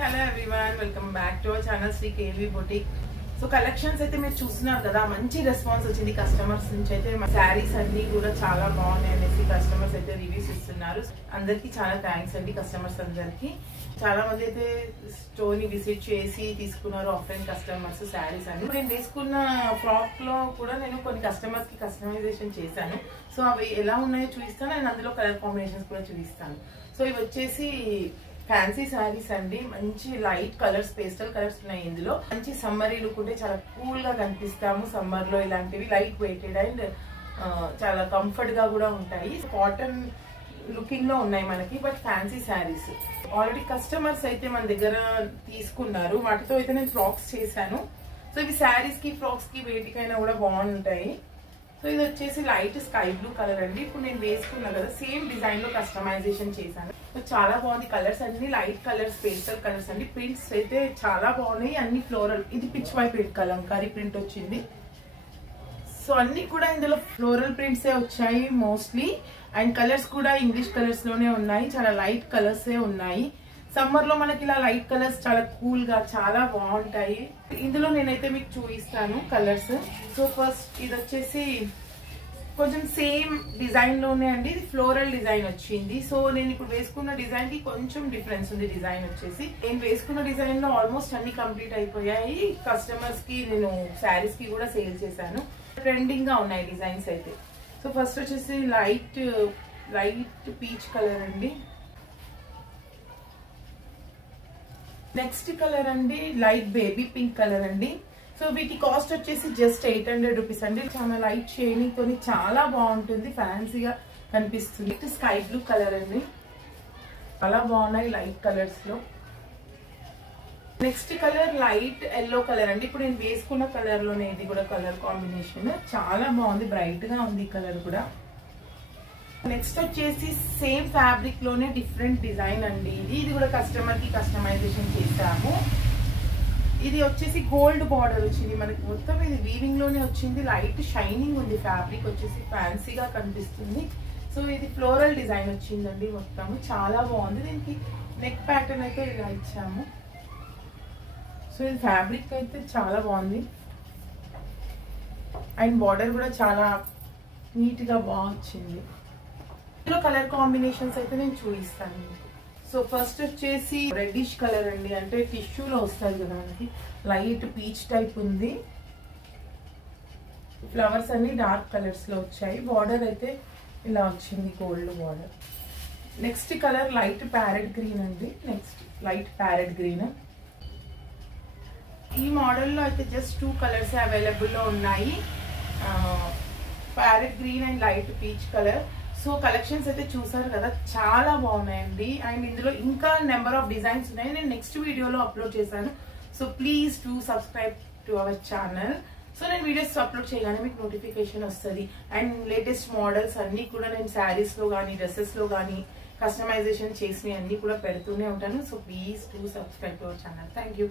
hello everyone, welcome back to our channel Sri KV Boutique. So collections అయితే మీరు చూస్తున్నారు కదా, మంచి రెస్పాన్స్ వచ్చింది కస్టమర్స్ నుంచి. అయితే శారీస్ అన్ని కూడా చాలా బాగున్నాయి అనేసి కస్టమర్స్ అయితే రివ్యూస్ ఇస్తున్నారు. అందరికి చాలా థ్యాంక్స్ అండి కస్టమర్స్ అందరికి. చాలా మంది అయితే స్టోర్ ని విజిట్ చేసి తీసుకున్నారు ఆఫ్లైన్ కస్టమర్స్ శారీస్ అని. నేను వేసుకున్న ఫ్రాక్ లో కూడా నేను కొన్ని కస్టమర్స్ కి కస్టమైజేషన్ చేశాను. సో అవి ఎలా ఉన్నాయో చూపిస్తాను అండ్ అందులో కలర్ కాంబినేషన్స్ కూడా చూపిస్తాను. సో ఇవి వచ్చేసి ఫ్యాన్సీ శారీస్ అండి. మంచి లైట్ కలర్స్, పేస్టల్ కలర్స్ ఉన్నాయి ఇందులో. మంచి సమ్మరీ లుక్ ఉంటే చాలా కూల్ గా కనిపిస్తాము సమ్మర్ లో. ఇలాంటివి లైట్ వెయిటెడ్ అండ్ చాలా కంఫర్ట్ గా కూడా ఉంటాయి. కాటన్ లుకింగ్ లో ఉన్నాయి మనకి, but fancy saris. Already customers అయితే మన దగ్గర తీసుకున్నారు. వాటితో అయితే నేను ఫ్రాక్స్ చేశాను. సో ఇవి శారీస్ కి, ఫ్రాక్స్ కి, వేటికైనా కూడా బాగుంటాయి. సో ఇది వచ్చేసి లైట్ స్కై బ్లూ కలర్ అండి. ఇప్పుడు నేను వేసుకున్నా కదా, సేమ్ డిజైన్ లో కస్టమైజేషన్ చేశాను. సో చాలా బాగుంది. కలర్స్ అన్ని లైట్ కలర్స్, పేస్టల్ కలర్స్ అండి. ప్రింట్స్ అయితే చాలా బాగున్నాయి, అన్ని ఫ్లోరల్. ఇది Pichwai print, Kalamkari print వచ్చింది. సో అన్ని కూడా ఇందులో ఫ్లోరల్ ప్రింట్సే వచ్చాయి మోస్ట్లీ. అండ్ కలర్స్ కూడా ఇంగ్లీష్ కలర్స్ లోనే ఉన్నాయి. చాలా లైట్ కలర్స్ ఉన్నాయి. సమ్మర్ లో మనకి ఇలా లైట్ కలర్స్ చాలా కూల్ గా చాలా బాగుంటాయి. ఇందులో నేనైతే మీకు చూపిస్తాను కలర్స్. సో ఫస్ట్ ఇది వచ్చేసి కొంచెం సేమ్ డిజైన్ లోనే అండి. ఇది ఫ్లోరల్ డిజైన్ వచ్చింది. సో నేను ఇప్పుడు వేసుకున్న డిజైన్ కి కొంచెం డిఫరెన్స్ ఉంది. డిజైన్ వచ్చేసి నేను వేసుకున్న డిజైన్ లో ఆల్మోస్ట్ అన్ని కంప్లీట్ అయిపోయాయి. కస్టమర్స్ కి నేను శారీస్ కి కూడా సేల్ చేశాను. ట్రెండింగ్ గా ఉన్నాయి డిజైన్స్ అయితే. సో ఫస్ట్ వచ్చేసి లైట్ పీచ్ కలర్ అండి. నెక్స్ట్ కలర్ అండి లైట్ బేబీ పింక్ కలర్ అండి. సో వీటి కాస్ట్ వచ్చేసి జస్ట్ 800 రూపీస్ అండి. చాలా లైట్ షేడింగ్ తోని చాలా బాగుంటుంది, ఫ్యాన్సీగా కనిపిస్తుంది. స్కై బ్లూ కలర్ అండి. చాలా బాగున్నాయి లైట్ కలర్స్ లో. Next colour light yellow colour అండి. ఇప్పుడు నేను వేసుకున్న కలర్ లోనే ఇది కూడా కలర్ కాంబినేషన్ చాలా బాగుంది, బ్రైట్ గా ఉంది ఈ కలర్ కూడా. నెక్స్ట్ వచ్చేసి సేమ్ ఫ్యాబ్రిక్ లోనే డిఫరెంట్ డిజైన్ అండి. ఇది కూడా కస్టమర్ కి కస్టమైజేషన్ చేసాము. ఇది వచ్చేసి గోల్డ్ బార్డర్ వచ్చింది మనకి మొత్తం. ఇది వీవింగ్ లోనే వచ్చింది. లైట్ షైనింగ్ ఉంది. ఫ్యాబ్రిక్ వచ్చేసి ఫ్యాన్సీగా కనిపిస్తుంది. సో ఇది ఫ్లోరల్ డిజైన్ వచ్చిందండి మొత్తం. చాలా బాగుంది. దీనికి నెక్ ప్యాటర్న్ అయితే ఇలా ఇచ్చాము. సో ఇది ఫ్యాబ్రిక్ అయితే చాలా బాగుంది. అండ్ బార్డర్ కూడా చాలా నీట్ గా బాగా వచ్చింది. ఇందులో కలర్ కాంబినేషన్స్ అయితే నేను చూపిస్తాను మీకు. సో ఫస్ట్ వచ్చేసి రెడ్డిష్ కలర్ అండి. అంటే టిష్యూలో వస్తుంది కదా మనకి. లైట్ పీచ్ టైప్ ఉంది. ఫ్లవర్స్ అన్ని డార్క్ కలర్స్ లో వచ్చాయి. బార్డర్ అయితే ఇలా వచ్చింది, gold border. Next colour light parrot green అండి. Next light parrot green. ఈ మోడల్లో అయితే జస్ట్ 2 కలర్స్ అవైలబుల్ లో ఉన్నాయి, parrot green and light peach colour. So collections అయితే చూసారు కదా, చాలా బాగున్నాయండి. అండ్ ఇందులో ఇంకా నెంబర్ ఆఫ్ డిజైన్స్ ఉన్నాయి. నేను నెక్స్ట్ వీడియోలో అప్లోడ్ చేశాను. So please to subscribe to our channel. So నేను వీడియోస్ అప్లోడ్ చేయగానే మీకు నోటిఫికేషన్ వస్తుంది. అండ్ లేటెస్ట్ మోడల్స్ అన్ని కూడా నేను శారీస్ లో కానీ, డ్రెస్సెస్ లో కానీ కస్టమైజేషన్ చేసినవి అన్ని కూడా పెడుతూనే ఉంటాను. So please to subscribe to our channel. Thank you.